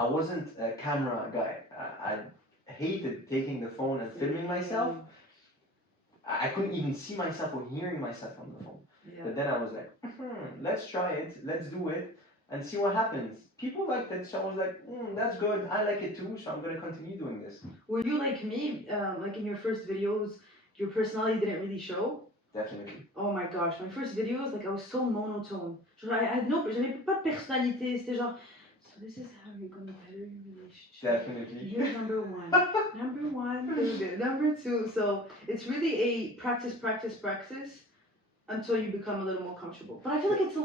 I wasn't a camera guy. I hated taking the phone and filming myself. I couldn't even see myself or hearing myself on the phone. Yeah. But then I was like, let's try it, let's do it, and see what happens. People liked it, so I was like, that's good. I like it too, so I'm gonna continue doing this. Were you like me? Like in your first videos, your personality didn't really show? Definitely. Oh my gosh, my first videos, like I was so monotone. I had j'avais pas de personnalité. C'était genre, so this is how you're gonna better your relationship. Definitely. Here's number one. Number one, number two. So it's really a practice until you become a little more comfortable. But I feel like it's a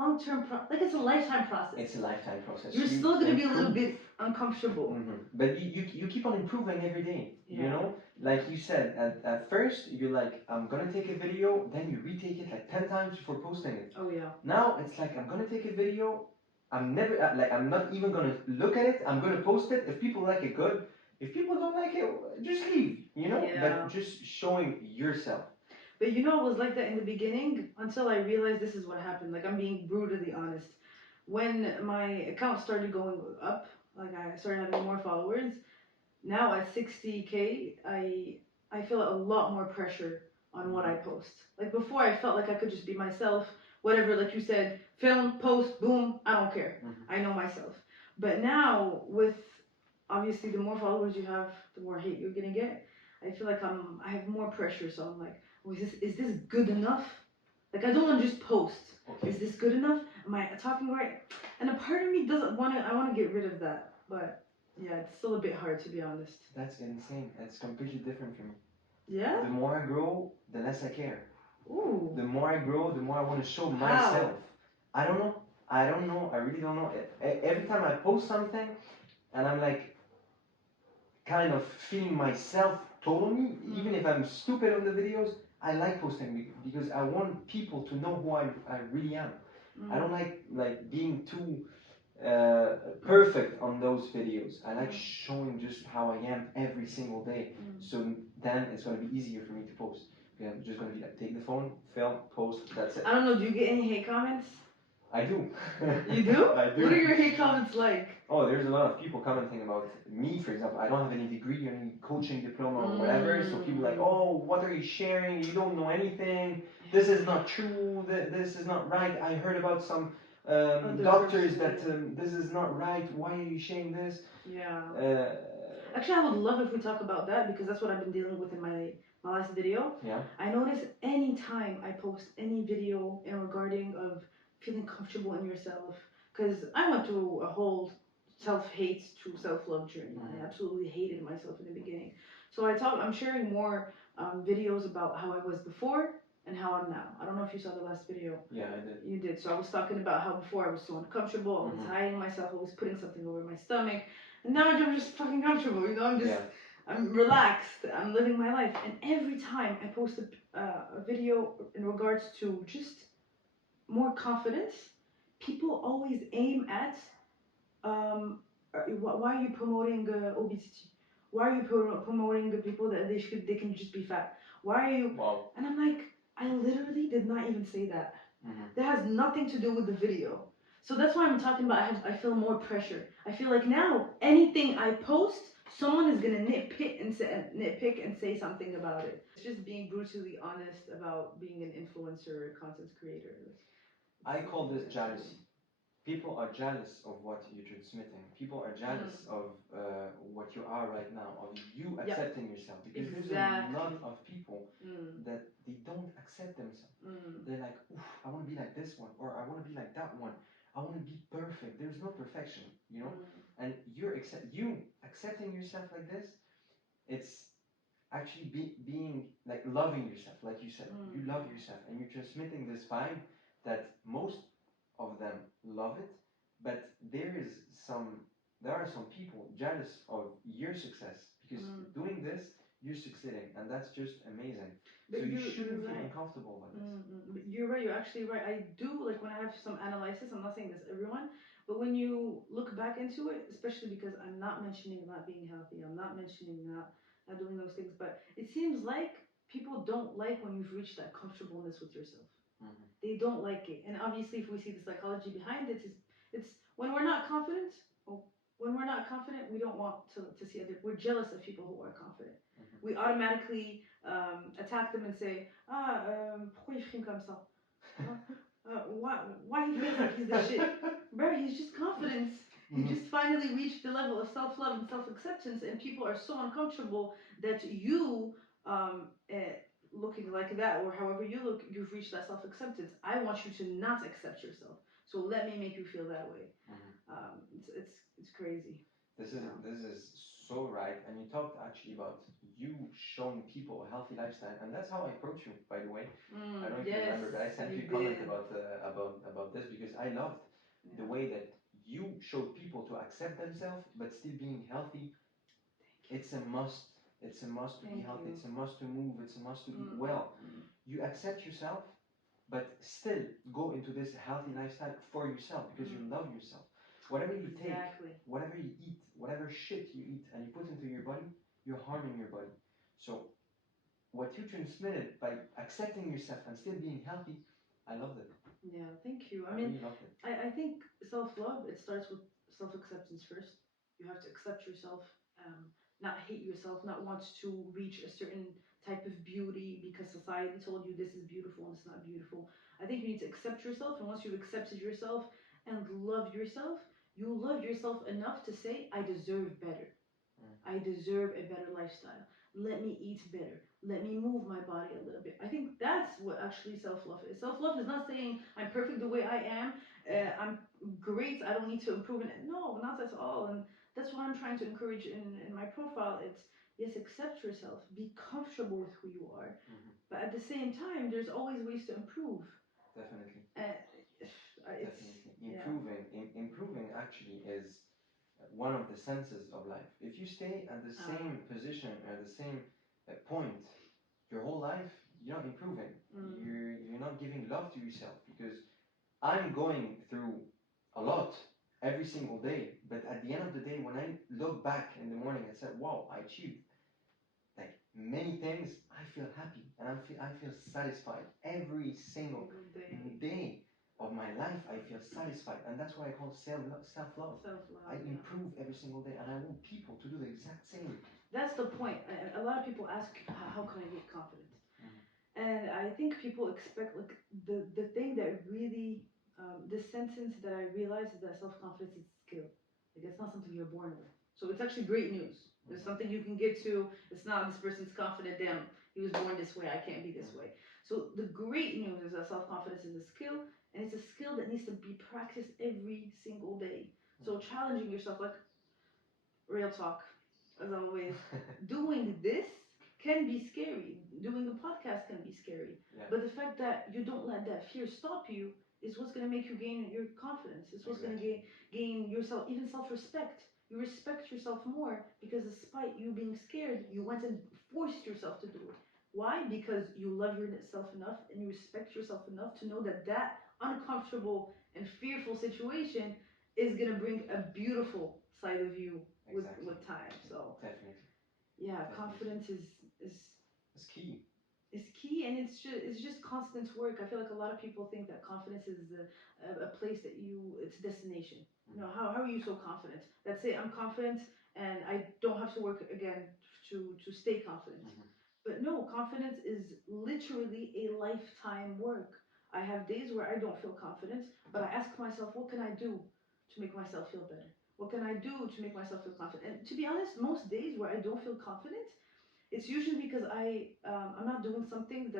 long-term, like it's a lifetime process. It's a lifetime process. You're still going to be a little bit uncomfortable. But you keep on improving every day, you know? Like you said, at first, you're like, I'm going to take a video, then you retake it like 10 times before posting it. Oh, yeah. Now, it's like, I'm going to take a video, I'm not even going to look at it, I'm going to post it. If people like it, good. If people don't like it, just leave, you know? Yeah. But just showing yourself. But you know, it was like that in the beginning until I realized this is what happened. Like, I'm being brutally honest. When my account started going up, like I started having more followers, now at 60K, I feel a lot more pressure on what I post. Like before, I felt like I could just be myself, whatever, like you said, film, post, boom, I don't care. I know myself. But now, with obviously the more followers you have, the more hate you're gonna get. I feel like I have more pressure, so I'm like, oh, is this good enough? Like I don't want to just post. Okay. Is this good enough? Am I talking right? And a part of me doesn't want to. I want to get rid of that, but yeah, it's still a bit hard to be honest. That's insane. It's completely different for me. Yeah. The more I grow, the less I care. Ooh. The more I grow, the more I want to show myself. I don't know. I really don't know. Every time I post something, and I'm like, kind of feeling myself totally, even if I'm stupid on the videos, I like posting because I want people to know who I really am. I don't like being too perfect on those videos. I like showing just how I am every single day. So then it's going to be easier for me to post. I'm just going to be like, take the phone, film, post, that's it. I don't know, do you get any hate comments? I do. You do? I do. What are your hate comments like? Oh, there's a lot of people commenting about me, for example. I don't have any degree or any coaching diploma or whatever. So people are like, oh, what are you sharing? You don't know anything. This is not true. This is not right. I heard about some doctors that this is not right. Why are you sharing this? Yeah. Actually, I would love if we talk about that because that's what I've been dealing with in my last video. Yeah. I notice anytime I post any video in regarding of feeling comfortable in yourself, because I went through a whole self-hate to self-love journey. I absolutely hated myself in the beginning. So I'm sharing more videos about how I was before and how I'm now. I don't know if you saw the last video. Yeah, I did. You did. So I was talking about how before I was so uncomfortable, I was hiding myself, I was putting something over my stomach, and now I'm just fucking comfortable. You know, I'm relaxed. I'm living my life, and every time I post a video in regards to just more confidence, people always aim at why are you promoting obesity? Why are you promoting the people that they can just be fat? Why are you? Wow. And I'm like, I literally did not even say that. That has nothing to do with the video. So that's why I'm talking about. I feel more pressure. I feel like now anything I post, someone is gonna nitpick and say something about it. It's just being brutally honest about being an influencer or a content creator. I call this jealousy. People are jealous of what you're transmitting. People are jealous of what you are right now, of you accepting yourself. Because there's a lot of people that they don't accept themselves. They're like, oof, I want to be like this one, or I want to be like that one. I want to be perfect. There's no perfection, you know? And you accepting yourself like this, it's actually being like loving yourself, like you said. You love yourself, and you're transmitting this vibe that most of them love it, but there are some people jealous of your success because doing this you're succeeding, and that's just amazing. But so you shouldn't feel uncomfortable about this. But you're right, you're actually right. I do, like when I have some analysis, I'm not saying this everyone, but when you look back into it, especially because I'm not mentioning not being healthy, I'm not mentioning not doing those things, but it seems like people don't like when you've reached that comfortableness with yourself. They don't like it. And obviously, if we see the psychology behind it, it's when we're not confident, when we're not confident, we don't want to see other. We're jealous of people who are confident. Mhm. We automatically attack them and say, pourquoi il frime comme ça? Why he feels like he's the shit? Bro, he's just confidence. He just finally reached the level of self-love and self-acceptance, and people are so uncomfortable that you, looking like that, or however you look, you've reached that self-acceptance. I want you to not accept yourself. So let me make you feel that way. It's crazy. This is so right, and you talked actually about you showing people a healthy lifestyle, and that's how I approach you. By the way, I don't know if you remember, but I sent you a comment about this because I loved the way that you showed people to accept themselves, but still being healthy. It's a must. It's a must to be healthy. It's a must to move. It's a must to eat well. You accept yourself, but still go into this healthy lifestyle for yourself because you love yourself. Whatever you take, whatever you eat, whatever shit you eat and you put into your body, you're harming your body. So what you transmitted by accepting yourself and still being healthy, I loved it. Yeah, thank you. I mean, really I think self-love, it starts with self-acceptance first. You have to accept yourself, not hate yourself, not want to reach a certain type of beauty because society told you this is beautiful and it's not beautiful. I think you need to accept yourself, and once you've accepted yourself and loved yourself, you love yourself enough to say, I deserve better. I deserve a better lifestyle. Let me eat better. Let me move my body a little bit. I think that's what actually self-love is. Self-love is not saying I'm perfect the way I am. I'm great. I don't need to improve it. No, not at all. And that's what I'm trying to encourage in my profile. It's, yes, accept yourself. Be comfortable with who you are. But at the same time, there's always ways to improve. Definitely. Definitely. Improving actually is one of the senses of life. If you stay at the same position or the same point your whole life, you're not improving. You're not giving love to yourself, because I'm going through a lot every single day, but at the end of the day, when I look back in the morning and say, wow, I achieved like many things, I feel happy and I feel satisfied every single day of my life. I feel satisfied, and that's what I call self-love. I improve every single day, and I want people to do the exact same. That's the point. A lot of people ask, how can I get confident? And I think people expect, like, the thing that really, the sentence that I realized is that self-confidence is a skill. Like, it's not something you're born with. So it's actually great news. There's something you can get to. It's not this person's confident, damn, he was born this way, I can't be this way. So the great news is that self-confidence is a skill, and it's a skill that needs to be practiced every single day. So challenging yourself, like, real talk, as always, doing this can be scary. Doing a podcast can be scary. But the fact that you don't let that fear stop you is what's going to make you gain your confidence. It's what's going to gain yourself, even self-respect. You respect yourself more because despite you being scared, you went and forced yourself to do it. Why? Because you love yourself enough and you respect yourself enough to know that that uncomfortable and fearful situation is going to bring a beautiful side of you with time. So definitely. Yeah, confidence is key. Is key, and it's just constant work. I feel like a lot of people think that confidence is a place that it's a destination. You know, how are you so confident? That's it. I'm confident, and I don't have to work again to stay confident. But no, confidence is literally a lifetime work. I have days where I don't feel confident, but I ask myself, what can I do to make myself feel better? What can I do to make myself feel confident? And to be honest, most days where I don't feel confident, it's usually because I'm not doing something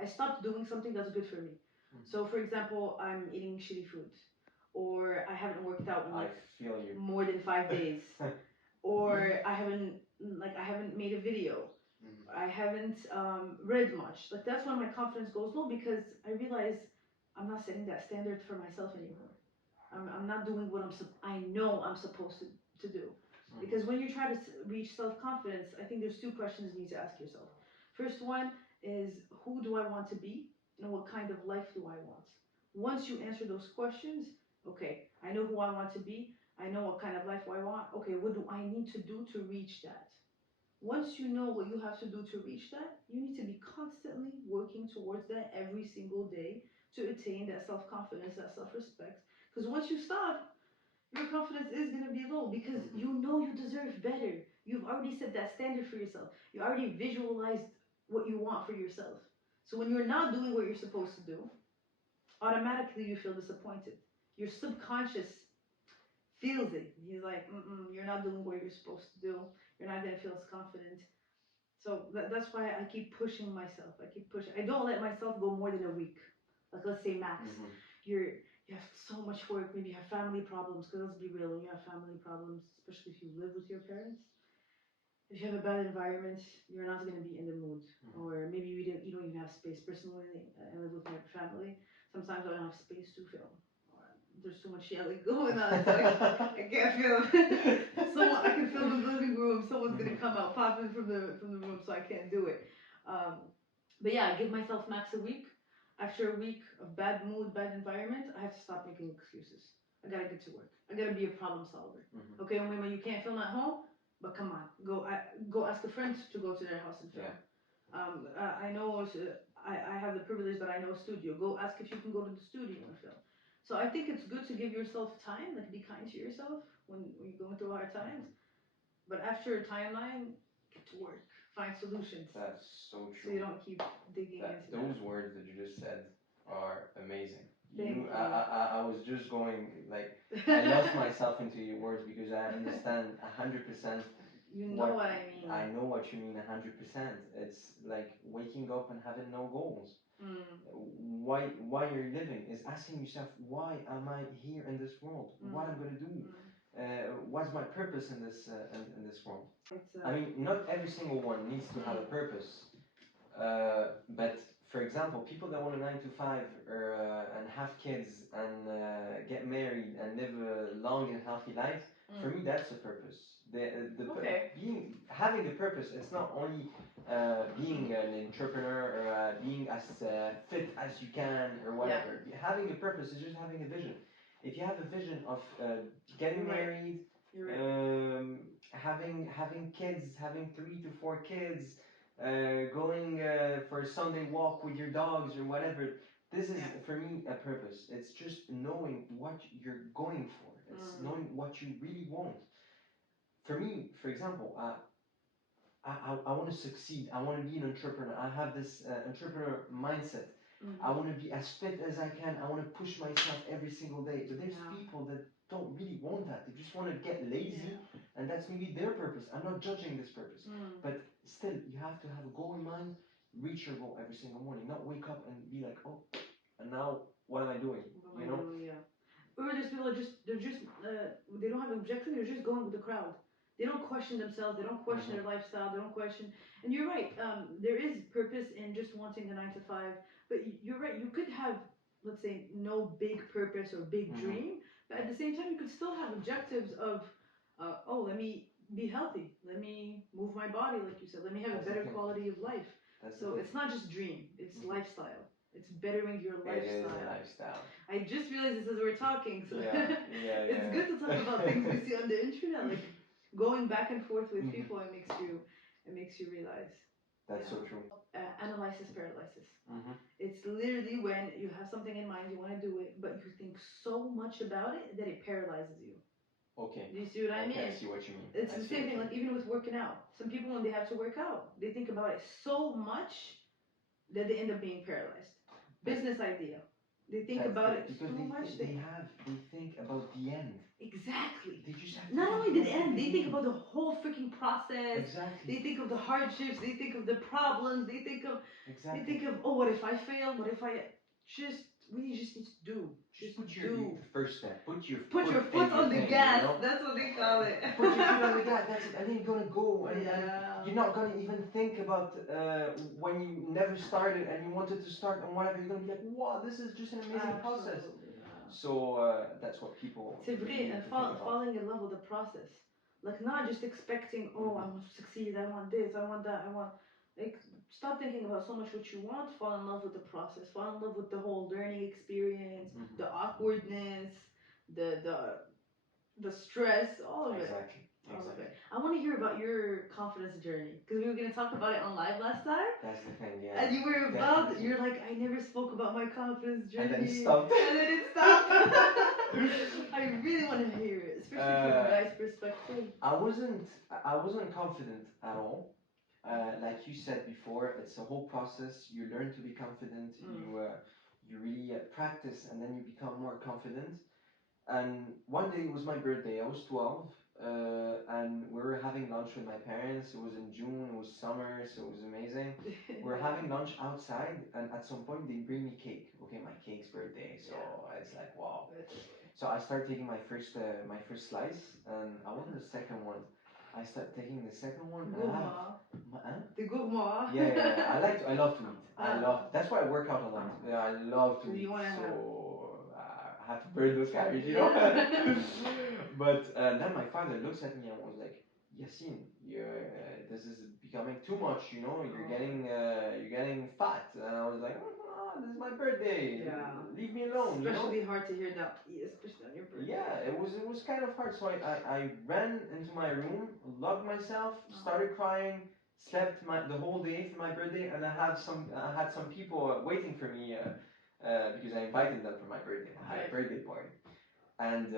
I stopped doing something that's good for me. So, for example, I'm eating shitty food, or I haven't worked out in like more than 5 days, or I haven't made a video. I haven't read much. Like, that's when my confidence goes low, because I realize I'm not setting that standard for myself anymore. I'm not doing what I know I'm supposed to do. Because when you try to reach self-confidence, I think there's two questions you need to ask yourself. First one is, who do I want to be, and what kind of life do I want? Once you answer those questions, okay, I know who I want to be, I know what kind of life I want, okay, what do I need to do to reach that? Once you know what you have to do to reach that, you need to be constantly working towards that every single day to attain that self-confidence, that self-respect. Because once you stop, your confidence is going to be low because you know you deserve better. You've already set that standard for yourself. You already visualized what you want for yourself. So when you're not doing what you're supposed to do, automatically you feel disappointed. Your subconscious feels it. He's like, you're not doing what you're supposed to do. You're not going to feel as confident. So that's why I keep pushing myself. I keep pushing. I don't let myself go more than a week. Like, let's say max. You have so much work. Maybe you have family problems. Because let's be real, when you have family problems, especially if you live with your parents, if you have a bad environment, you're not going to be in the mood. Or maybe you don't even have space. Personally, I live with my family. Sometimes I don't have space to film. There's so much yelling going on, so I can't film. I can film in the living room. Someone's gonna come out, pop in from the room, so I can't do it. But yeah, I give myself max a week. After a week of bad mood, bad environment, I have to stop making excuses. I gotta get to work. I gotta be a problem solver. Okay, Oumaimalou, you can't film at home, but come on, go ask a friend to go to their house and film. I know I have the privilege that I know a studio. Go ask if you can go to the studio and film. So I think it's good to give yourself time, like be kind to yourself when you're going through hard times. But after a timeline, get to work, find solutions. That's so true. So you don't keep digging into those words that you just said are amazing. Thank you. I was just going, like, I lost myself into your words because I understand 100%. You know what I mean. I know what you mean 100%. It's like waking up and having no goals. Why you're living is asking yourself, why am I here in this world? What I'm gonna do? What's my purpose in this world? I mean, not every single one needs to have a purpose. But for example, people that want a 9 to 5 and have kids and get married and live a long and healthy life, for me that's a purpose. Having a purpose, it's not only being an entrepreneur or being as fit as you can or whatever. Having a purpose is just having a vision. If you have a vision of getting married, having kids, having 3 to 4 kids, going for a Sunday walk with your dogs or whatever, this is for me a purpose. It's just knowing what you're going for. It's knowing what you really want. For me, for example, I want to succeed. I want to be an entrepreneur. I have this entrepreneur mindset. I want to be as fit as I can. I want to push myself every single day. But there's people that don't really want that. They just want to get lazy, and that's maybe their purpose. I'm not judging this purpose, but still, you have to have a goal in mind. Reach your goal every single morning. Not wake up and be like, oh, and now what am I doing? What am I doing? Or there's people that they don't have an objective. They're just going with the crowd. They don't question themselves. They don't question their lifestyle. They don't question. And you're right. There is purpose in just wanting a 9 to 5. But you're right. You could have, let's say, no big purpose or big dream. But at the same time, you could still have objectives of, let me be healthy. Let me move my body, like you said. Let me have a better quality of life. So it's not just dream. It's lifestyle. It's bettering your lifestyle. It is a lifestyle. I just realized this as we're talking. So it's good to talk about things we see on the internet, like going back and forth with people. It makes you realize. That's so true. Analysis paralysis. It's literally when you have something in mind, you want to do it, but you think so much about it that it paralyzes you. Okay. Do you see what I mean? I see what you mean. It's the same thing, like even with working out. Some people, when they have to work out, they think about it so much that they end up being paralyzed. Business idea. They think about it so much. They think about the end. Exactly. They just have not only the end, they think about the whole freaking process. Exactly. They think of the hardships. They think of the problems. They think of what if I fail? What if I we just need to do. Just put your first step. Put your foot on the gas. You know? That's what they call it. Put your foot on the gas. That's it. And then you're gonna go, and you're not gonna even think about when you never started and you wanted to start and whatever. You're gonna be like, wow, this is just an amazing process. So that's what people. C'est vrai, and falling in love with the process, like not just expecting, I want to succeed. I want this. I want that. I want. Like, stop thinking about so much what you want. Fall in love with the process. Fall in love with the whole learning experience, the awkwardness, the the stress, all of it. Exactly. All of Exactly. it. I want to hear about your confidence journey because we were going to talk about it on live last time. That's the thing, yeah. And you were about, Definitely. you're like, I never spoke about my confidence journey. And then it stopped. And then it stopped. I really want to hear it, especially from a guy's perspective. I wasn't confident at all. Like you said before, it's a whole process. You learn to be confident. You really practice, and then you become more confident. And one day it was my birthday. I was 12, and we were having lunch with my parents. It was in June. It was summer, so it was amazing. We were having lunch outside, and at some point they bring me cake. Okay, my cake's birthday, so it's like wow. So I started taking my first slice, and I wasn't the second one. I started taking the second one. The gourmand. Yeah. I love to eat. That's why I work out a lot. I love to eat. So I have to burn those calories, you know. But then my father looks at me and was like, Yassine, this is becoming too much. You know, you're getting fat. And I was like, this is my birthday. Yeah. Leave me alone. Especially hard to hear that, especially on your birthday. Yeah, it was kind of hard. So I ran into my room, locked myself, started crying, slept the whole day for my birthday, and I had some people waiting for me because I invited them for my birthday. I had a birthday party. And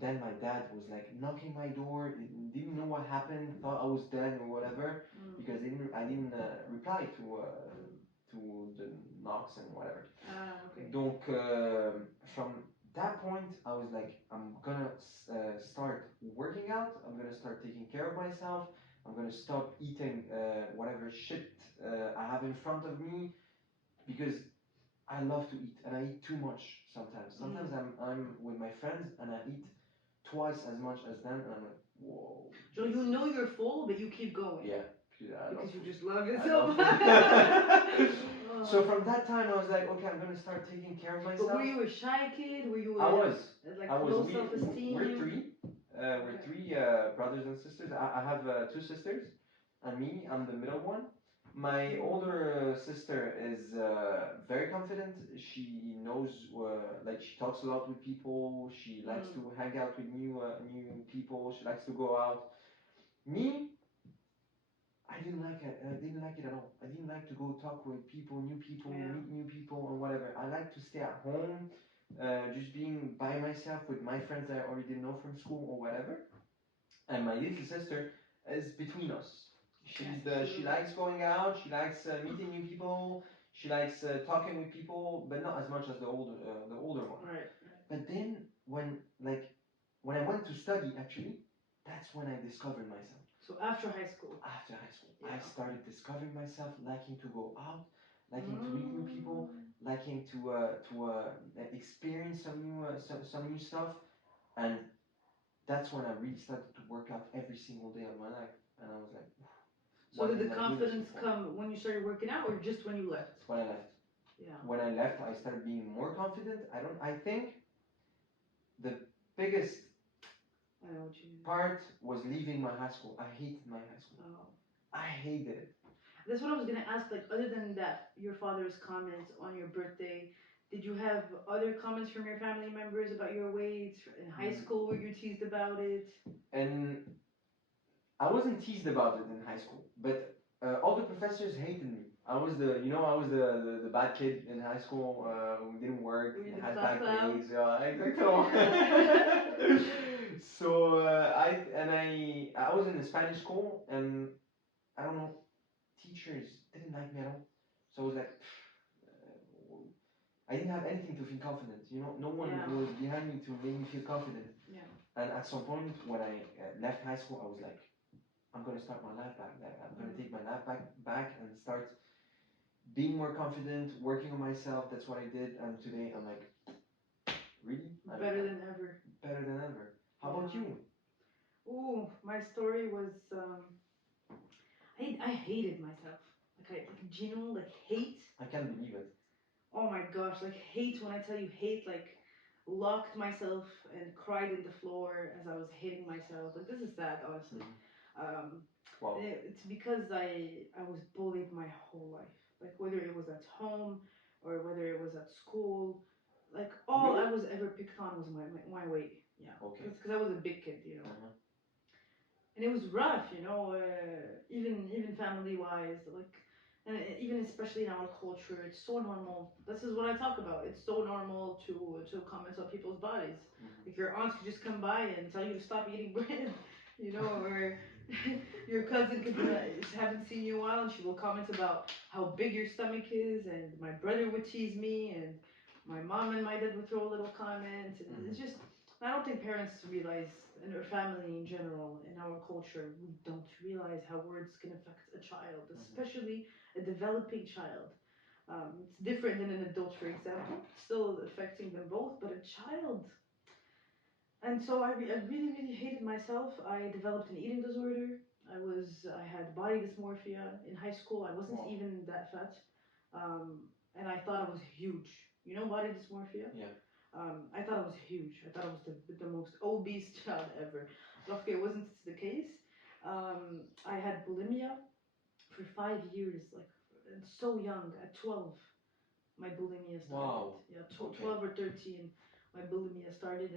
then my dad was like knocking my door, didn't know what happened, thought I was dead or whatever, because I didn't reply to the knocks and whatever. Okay. Donc from that point, I was like, I'm gonna start working out. I'm gonna start taking care of myself. I'm gonna stop eating whatever shit I have in front of me, because I love to eat and I eat too much sometimes. Sometimes I'm with my friends and I eat twice as much as them, and I'm like, whoa. So you know you're full, but you keep going. Yeah. Because you just love it so much. So from that time, I was like, okay, I'm gonna start taking care of myself. But were you a shy kid? Were you? I was. Low self-esteem? We're three. We're three brothers and sisters. I have two sisters, and me. I'm the middle one. My older sister is very confident. She knows, like she talks a lot with people. She likes to hang out with new people. She likes to go out. Me, I didn't like it. I didn't like it at all. I didn't like to go talk with people, meet new people, or whatever. I like to stay at home, just being by myself with my friends that I already know from school or whatever. And my little sister is between us. She likes going out. She likes meeting new people. She likes talking with people, but not as much as the older one. Right. But then when I went to study, actually, that's when I discovered myself. So after high school? After high school. Yeah. I started discovering myself, liking to go out, liking to meet new people, liking to experience some new stuff. And that's when I really started to work out every single day of my life. And I was like, so did the confidence come when you started working out or just when you left? When I left. Yeah. When I left, I started being more confident. I think the biggest part was leaving my high school. I hated my high school. Oh. I hated it. That's what I was gonna ask. Like, other than that, your father's comments on your birthday, did you have other comments from your family members about your weight in high school? Were you teased about it? And I wasn't teased about it in high school, but all the professors hated me. I was the bad kid in high school who didn't work, had bad grades. Yeah, exactly. So I was in a Spanish school, and I don't know, teachers didn't like me at all. So I was like, I didn't have anything to feel confident. No one was behind me to make me feel confident. Yeah. And at some point when I left high school, I was like, I'm gonna start my life back. I'm gonna take my life back and start being more confident, working on myself. That's what I did, and today I'm like, really? Better than ever. Better than ever. How about you? Ooh, my story was I hated myself. Like genuine hate. I can't believe it. Oh my gosh, hate, when I tell you hate, locked myself and cried in the floor as I was hating myself. This is sad, honestly. Wow. It's because I was bullied my whole life. Whether it was at home or whether it was at school. All really? I was ever picked on was my weight. Yeah. Okay. Because I was a big kid, you know. Uh-huh. And it was rough, you know, even family wise, like, and even especially in our culture, it's so normal. This is what I talk about. It's so normal to comment on people's bodies. Mm-hmm. Like your aunt could just come by and tell you to stop eating bread, you know, or your cousin could haven't seen you in a while and she will comment about how big your stomach is, and my brother would tease me, and my mom and my dad would throw a little comment, and Mm-hmm. it's just I don't think parents realize, and our family in general, in our culture, we don't realize how words can affect a child, especially a developing child. It's different than an adult, for example, still affecting them both, but a child. And so I really, really hated myself. I developed an eating disorder. I had body dysmorphia in high school. I wasn't Wow. even that fat. And I thought I was huge. You know body dysmorphia? Yeah. I thought I was huge. I thought I was the most obese child ever. Luckily, it wasn't the case. I had bulimia for 5 years, like, and so young, at 12, my bulimia started. Wow. Yeah, Okay. 12 or 13, my bulimia started,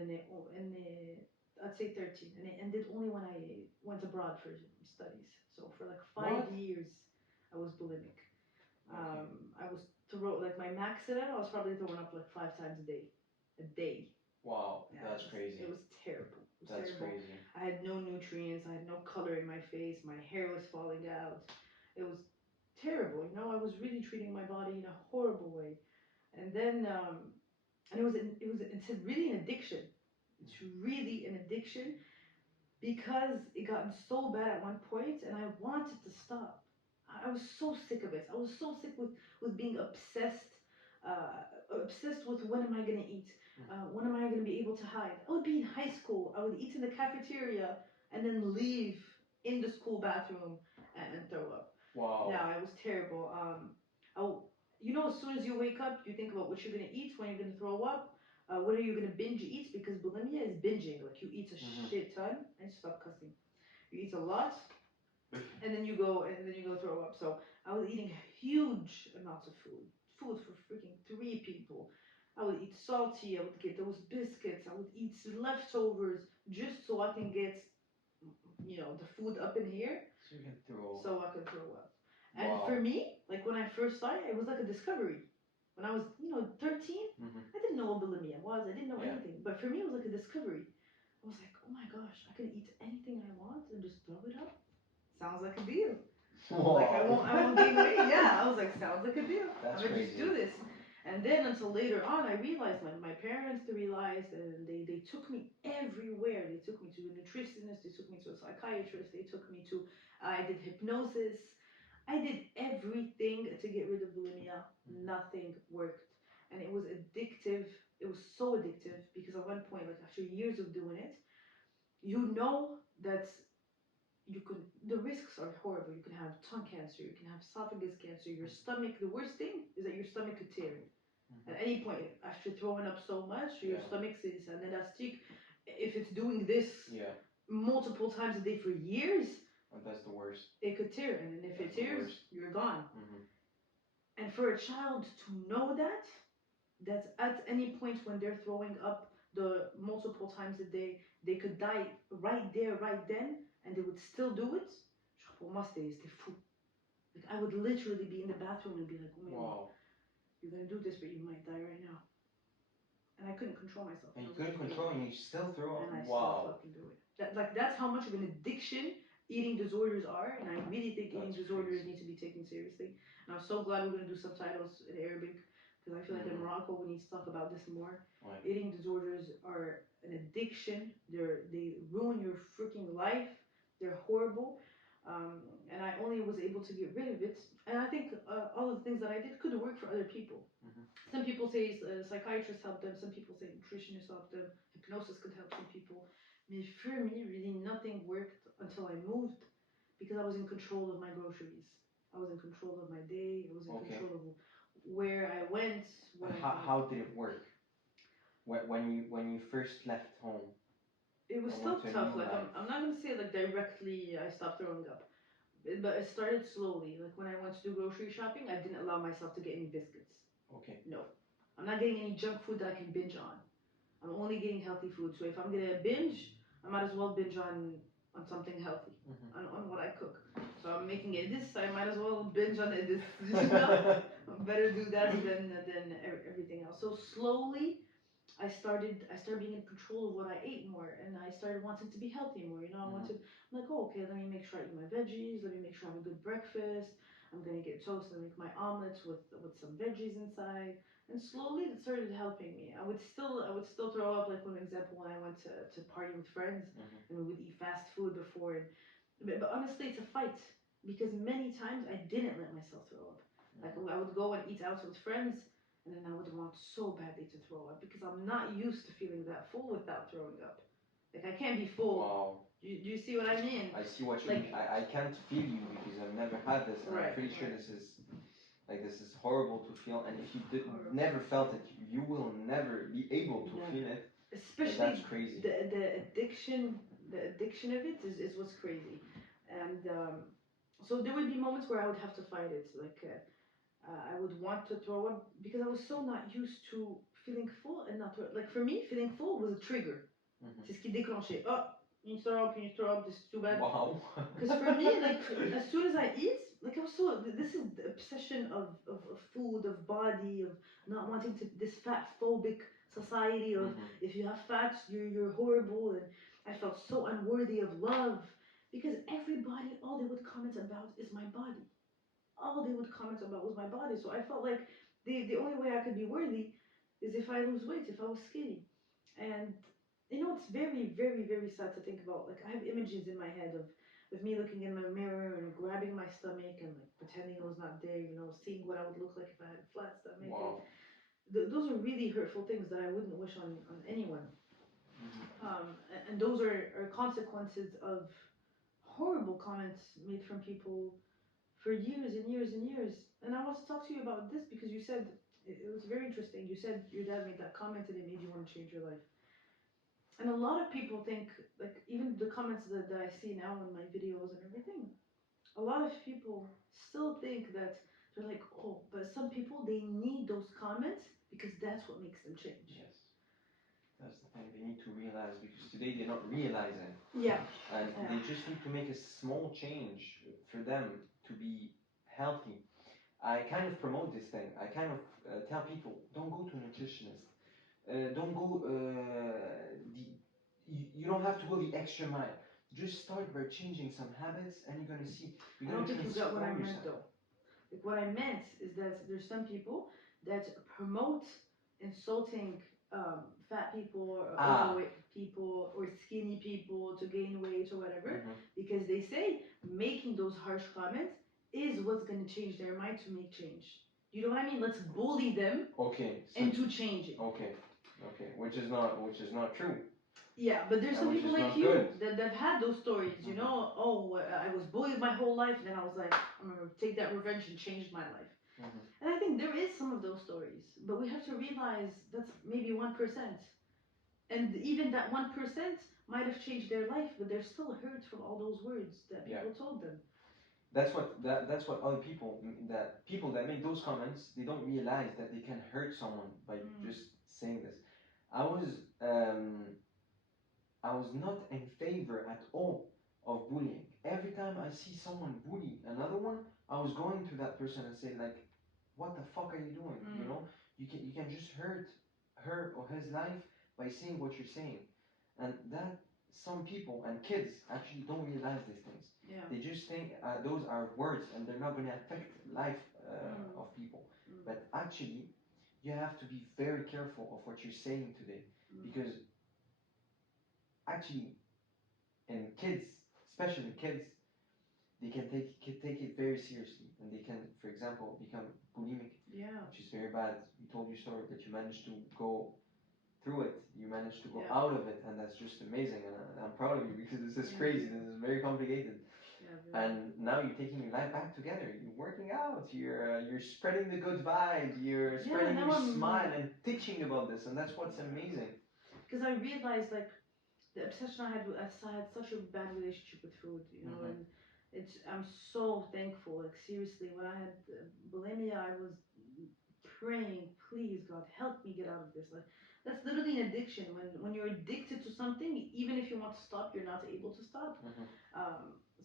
I'd say 13, and it ended only when I went abroad for studies. So for like 5 years, I was bulimic. Okay. I was like my maximum, I was probably throwing up like 5 times a day. A day. Wow. Yeah, That's crazy. It was terrible. It was That's terrible. crazy. I had no nutrients. I had no color in my face. My hair was falling out. It was terrible. You know, I was really treating my body in a horrible way. And then, and it's really an addiction. It's really an addiction because it got so bad at one point, and I wanted to stop. I was so sick of it. I was so sick with being obsessed with when am I gonna eat, when am I gonna be able to hide. I would be in high school. I would eat in the cafeteria and then leave in the school bathroom and throw up. Wow. Yeah, it was terrible. You know, as soon as you wake up, you think about what you're gonna eat, when you're gonna throw up. What are you gonna binge eat? Because bulimia is binging. Like you eat a shit ton. I stop cussing. You eat a lot, and then you go throw up. So I was eating huge amounts of food for freaking 3 people. I would eat salty. I would get those biscuits. I would eat leftovers just so I can get, the food up in here. So you can throw. So I could throw up. And Wow. for me, like when I first started, it was like a discovery. When I was, 13, I didn't know what bulimia was. I didn't know anything. But for me, it was like a discovery. I was like, oh my gosh, I can eat anything I want and just throw it up. Sounds like a deal. Like I won't gain weight. Yeah, I was like, sounds like a deal. That's I'm gonna crazy. just do this. And then until later on, I realized, my parents realized, and they took me everywhere. They took me to a nutritionist. They took me to a psychiatrist. They took me to, I did hypnosis. I did everything to get rid of bulimia. Nothing worked. And it was addictive. It was so addictive because at one point, like after years of doing it, you know that the risks are horrible. You can have tongue cancer, you can have esophagus cancer, your stomach, the worst thing is that your stomach could tear. At any point, after throwing up so much, your stomach is an elastic. If it's doing this multiple times a day for years, that's the worst. It could tear, and if it tears, you're gone. Mm-hmm. And for a child to know that at any point when they're throwing up the multiple times a day, they could die right there, right then, and they would still do it. Pour moi, c'était fou. Like I would literally be in the bathroom and be like, oh my God, you're gonna do this, but you might die right now. And I couldn't control myself. And you couldn't control, and you still threw up. And I still fucking do it. That's how much of an addiction eating disorders are, and I really think eating disorders need to be taken seriously. And I'm so glad we're gonna do subtitles in Arabic, because I feel like in Morocco we need to talk about this more. Right. Eating disorders are an addiction. They ruin your freaking life. They're horrible. And I only was able to get rid of it. And I think all of the things that I did could work for other people. Some people say psychiatrists help them. Some people say nutritionists help them. Hypnosis could help some people. But for me, really nothing worked until I moved, because I was in control of my groceries. I was in control of my day. I was in control of where I went. How did it work? When you first left home? It was still tough. Like I'm not gonna say like directly I stopped throwing up, but it started slowly. Like when I went to do grocery shopping, I didn't allow myself to get any biscuits. Okay. No, I'm not getting any junk food that I can binge on. I'm only getting healthy food. So if I'm gonna binge, I might as well binge on something healthy, on what I cook. So I'm making it this, I might as well binge on it this. You know, better do that than everything else. So slowly, I started being in control of what I ate more, and I started wanting to be healthy more. You know, I wanted, I'm like, oh, okay, let me make sure I eat my veggies. Let me make sure I have a good breakfast. I'm gonna get toast and make my omelets with some veggies inside. And slowly it started helping me. I would still throw up, like one example, when I went to party with friends and we would eat fast food before. But honestly, it's a fight because many times I didn't let myself throw up. Like I would go and eat out with friends, and then I would want so badly to throw up because I'm not used to feeling that full without throwing up. Like I can't be full. Wow. Do you see what I mean? I see what you mean. I can't feel you because I've never had this, and I'm pretty sure this is horrible to feel. And if you never felt it, you will never be able to feel it. Especially that's crazy. The addiction of it is what's crazy, and so there would be moments where I would have to fight it. Like I would want to throw up because I was so not used to feeling full and not like for me feeling full was a trigger. C'est ce qui déclenchait. Oh, you need to throw up. This is too bad. Wow. Because for me, like as soon as I eat, like I was so. This is the obsession of food, of body, of not wanting to. This fat phobic society of if you have fats, you're horrible, and I felt so unworthy of love because everybody, all they would comment about is my body. All they would comment about was my body. So I felt like the only way I could be worthy is if I lose weight, if I was skinny. And it's very, very, very sad to think about. Like I have images in my head of me looking in my mirror and grabbing my stomach and like pretending it was not there, seeing what I would look like if I had a flat stomach. Wow. Those are really hurtful things that I wouldn't wish on anyone. And those are consequences of horrible comments made from people for years and years and years. And I want to talk to you about this because you said it was very interesting. You said your dad made that comment and it made you want to change your life. And a lot of people think, like, even the comments that I see now in my videos and everything, a lot of people still think that they're like, oh, but some people, they need those comments because that's what makes them change. Yes. That's the thing they need to realize because today they're not realizing. Yeah. And they just need to make a small change for them to be healthy. I kind of promote this thing. I kind of tell people, don't go to a nutritionist. Don't go you don't have to go the extra mile. Just start by changing some habits and you're gonna see. You're I gonna don't think you got what I transform meant though. Like what I meant is that there's some people that promote insulting fat people or overweight people or skinny people to gain weight or whatever because they say making those harsh comments is what's going to change their mind to make change. You know what I mean? Let's bully them into changing. Okay, which is not true. Yeah, but there's some people like you that have had those stories, oh, I was bullied my whole life, and then I was like, I'm going to take that revenge and change my life. And I think there is some of those stories, but we have to realize that's maybe 1%. And even that 1% might have changed their life, but they're still hurt from all those words that people told them. That's what other people that make those comments, they don't realize that they can hurt someone by just saying this. I was not in favor at all of bullying. Every time I see someone bully another one, I was going to that person and say like, what the fuck are you doing? You can just hurt her or his life by saying what you're saying. And that some people and kids actually don't realize these things. Yeah. They just think those are words and they're not going to affect life of people. But actually, you have to be very careful of what you're saying today because actually, in kids, especially kids, they can take it very seriously and they can, for example, become bulimic, which is very bad. You told your story that you managed to go through it, you managed to go out of it, and that's just amazing. And I'm proud of you because this is crazy. This is very complicated. And now you're taking your life back together. You're working out. You're spreading the good vibe. You're spreading your smile and teaching about this, and that's what's amazing. Because I realized like the obsession I had such a bad relationship with food, and I'm so thankful. Like seriously, when I had bulimia, I was praying, please God, help me get out of this. Like That's literally an addiction. When you're addicted to something, even if you want to stop, you're not able to stop.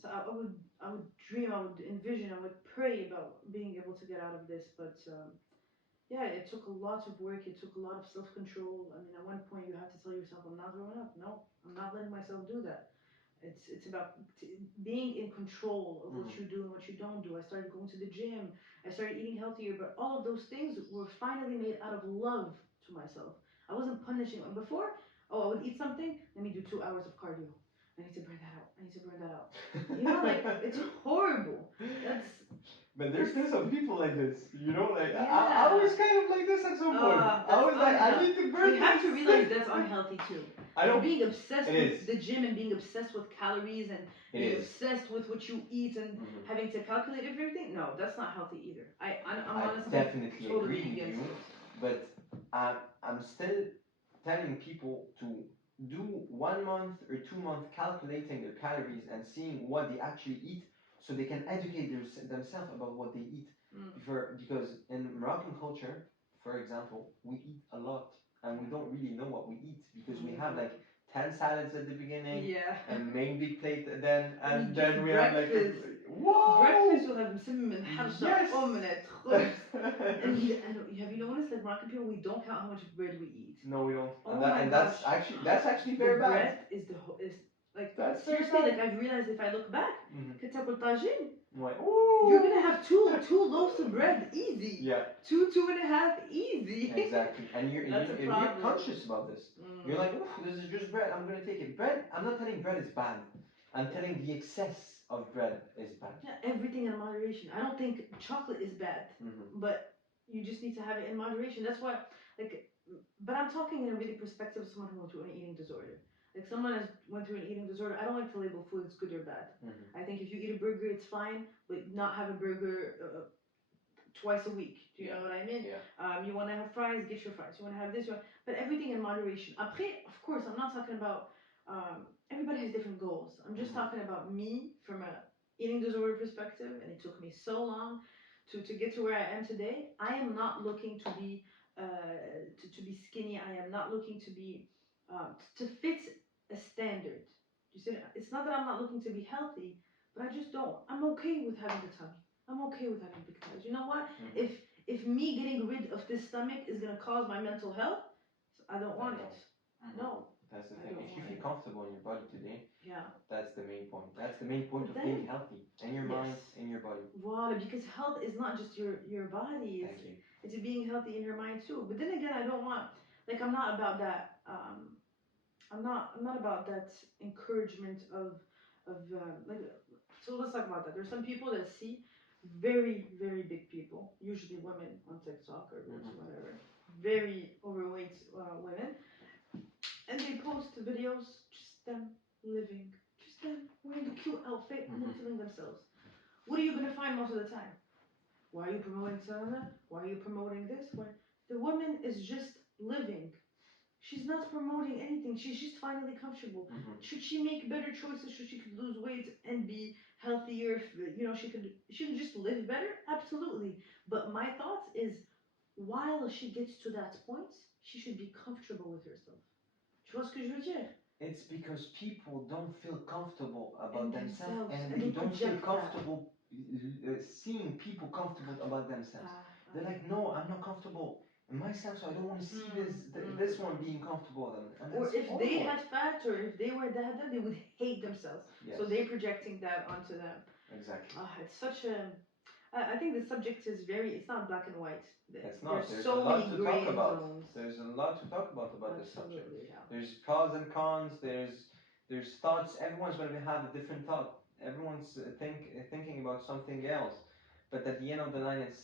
So I would dream, I would envision, I would pray about being able to get out of this. But yeah, it took a lot of work. It took a lot of self control. I mean, at one point you have to tell yourself, I'm not growing up. No, I'm not letting myself do that. It's about being in control of what you do and what you don't do. I started going to the gym. I started eating healthier, but all of those things were finally made out of love to myself. I wasn't punishing. Like before, oh, I would eat something. Let me do 2 hours of cardio. I need to burn that out. I need to burn that out. You know, like it's horrible. That's. But there's still some people like this, you know, like Yeah. I was kind of like this at some point. I was like, I need to burn. You have to realize that's unhealthy too. I know. Being obsessed with the gym and being obsessed with calories and being obsessed with what you eat and having to calculate everything, no, that's not healthy either. I'm honestly definitely totally agree with against you, it. but I'm still telling people to do 1 month or 2 months calculating their calories and seeing what they actually eat so they can educate themselves about what they eat. Because in Moroccan culture, for example, we eat a lot and we don't really know what we eat because we have like 10 salads at the beginning and main big plate then and then we have like breakfast will have مسمن حرشة omelette خبز and have you noticed that Moroccan people we don't count how much bread we eat. No, we don't. Oh my gosh. That's actually very bad. Bread is like that's seriously like I've realized if I look back كتاكل طاجين you're gonna have two loaves of bread easy. Yeah. 2.5 easy. Exactly. And you're conscious about this. You're like, oh, this is just bread. I'm gonna take it. Bread. I'm not telling bread is bad. I'm telling the excess of bread is bad. Yeah, everything in moderation. I don't think chocolate is bad, but you just need to have it in moderation. That's why, like, but I'm talking in a really perspective of someone who went through an eating disorder. Like someone has went through an eating disorder. I don't like to label food as good or bad. I think if you eat a burger, it's fine, but not have a burger twice a week. Do you know what I mean? Yeah. You want to have fries, get your fries. You want to have this, but everything in moderation. Après, of course, I'm not talking about. Everybody has different goals. I'm just talking about me from a eating disorder perspective, and it took me so long to get to where I am today. I am not looking to be to be skinny. I am not looking to be to fit a standard. You see, it's not that I'm not looking to be healthy, but I just don't. I'm okay with having the tummy. I'm okay with having big thighs. You know what? If me getting rid of this stomach is gonna cause my mental health, I don't want it. No. That's the thing. If you feel comfortable in your body today, that's the main point. That's the main point of being healthy in your mind, in your body. Voilà, because health is not just your body. It's being healthy in your mind too. But then again, I don't want like I'm not about that. I'm not about that encouragement of like. So let's talk about that. There's some people that see very very big people, usually women on TikTok or whatever, very overweight women. And they post videos, just them living, just them wearing a cute outfit and then feeling themselves. What are you going to find most of the time? Why are you promoting Sarah? Why are you promoting this? Why? The woman is just living. She's not promoting anything. She's just finally comfortable. Should she make better choices? Should she could lose weight and be healthier? You know, she could just live better? Absolutely. But my thoughts is, while she gets to that point, she should be comfortable with herself. Tu vois ce que je veux dire? It's because people don't feel comfortable about themselves and they don't feel comfortable seeing people comfortable about themselves. They're like, no, I'm not comfortable in myself, so I don't want to see this one being comfortable. Or if they had fat or if they were that, they would hate themselves. So they're projecting that onto them. Exactly. It's such a... I think the subject is it's not black and white. It's not. There's so a lot many to gray talk about. zones. There's a lot to talk about this subject. Yeah. There's pros and cons. There's thoughts. Everyone's going to have a different thought. Everyone's thinking about something else. But at the end of the line, it's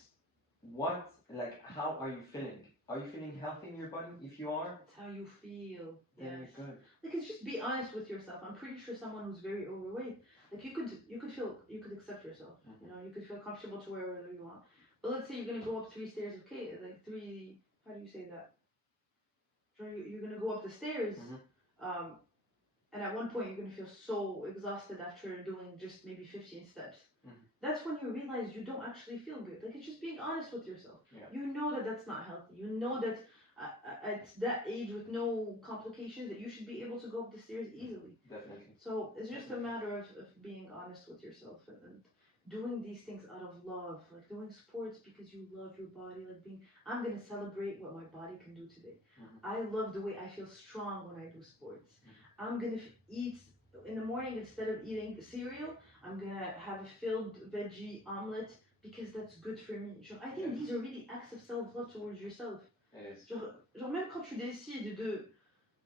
how are you feeling? Are you feeling healthy in your body? If you are, that's how you feel. Then you're good. Like, it's just be honest with yourself. I'm pretty sure someone who's very overweight, like you could accept yourself. You know, you could feel comfortable to wherever you want. But let's say you're gonna go up 3 stairs. Okay, like 3. How do you say that? You're gonna go up the stairs. And at one point you're gonna feel so exhausted after doing just maybe 15 steps. That's when you realize you don't actually feel good. Like, it's just being honest with yourself. You know that that's not healthy. You know that at that age with no complications that you should be able to go up the stairs easily. Definitely. So it's just a matter of being honest with yourself and doing these things out of love, like doing sports because you love your body, like being, I'm gonna celebrate what my body can do today. I love the way I feel strong when I do sports. I'm gonna eat in the morning instead of eating cereal. I'm gonna have a filled veggie omelet because that's good for me. I think these are really acts of self-love towards yourself. It is. Genre même quand tu décides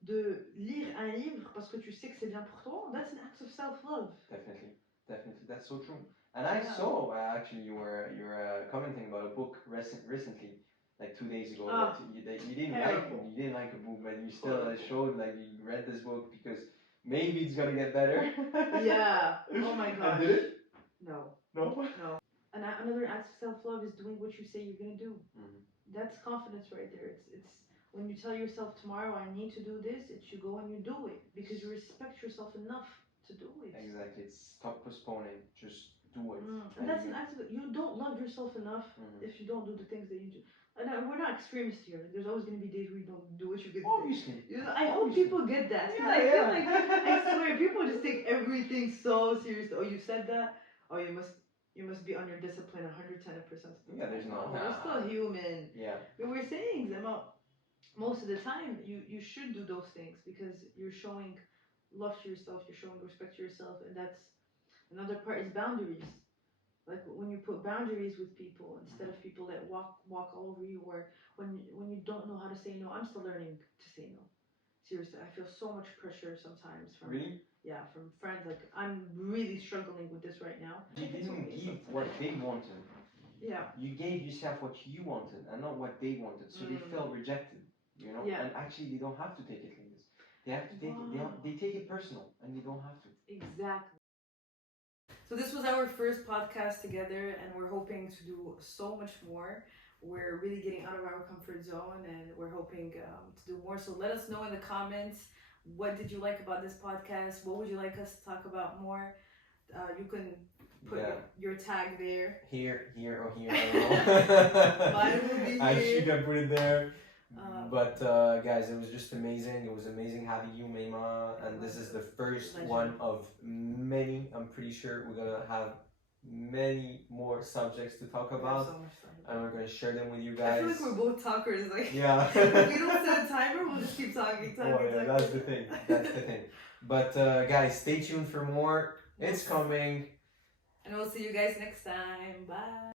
de lire un livre parce que tu sais que c'est bien pour toi, that's an act of self-love. Definitely, definitely, that's so true. And I saw actually you were commenting about a book recently, like 2 days ago, that you didn't like a book, but you still showed like you read this book because maybe it's gonna get better. Yeah. Oh my gosh. And did it? No. No. And another act of self-love is doing what you say you're gonna do. That's confidence right there. It's when you tell yourself tomorrow I need to do this, you go and you do it because you respect yourself enough to do it. Exactly. It's stop postponing. Just do it. And that's an act of, you don't love yourself enough if you don't do the things that you do. And we're not extremists here. There's always going to be days where you don't do what you get. Obviously. I hope people get that. Because I feel like, I swear, people just take everything so seriously. Oh, you said that? Oh, you must be on your discipline 110%. Yeah, there's no. We're still human. Yeah. But we're saying, Zema, most of the time, you should do those things because you're showing love to yourself, you're showing respect to yourself, and that's another part is boundaries. Like when you put boundaries with people instead of people that walk all over you, or when you don't know how to say no. I'm still learning to say no. Seriously, I feel so much pressure sometimes from from friends. Like I'm really struggling with this right now. You didn't give what they wanted. Yeah. You gave yourself what you wanted and not what they wanted, so they felt rejected. You know. Yeah. And actually, they don't have to take it like this. They have to take it. They take it personal, and they don't have to. Exactly. So this was our first podcast together, and we're hoping to do so much more. We're really getting out of our comfort zone, and we're hoping to do more. So let us know in the comments, what did you like about this podcast? What would you like us to talk about more? You can put your tag there. Here, or here, I don't know. Mine will be here. I should have put it there. But guys, it was just amazing. It was amazing having you, Maima, and this is the first one of many. I'm pretty sure we're gonna have many more subjects to talk about, so much fun. And we're gonna share them with you guys. I feel like we're both talkers. Like, if we don't set a timer, we'll just keep talking. That's the thing. But guys, stay tuned for more. It's coming. And we'll see you guys next time. Bye.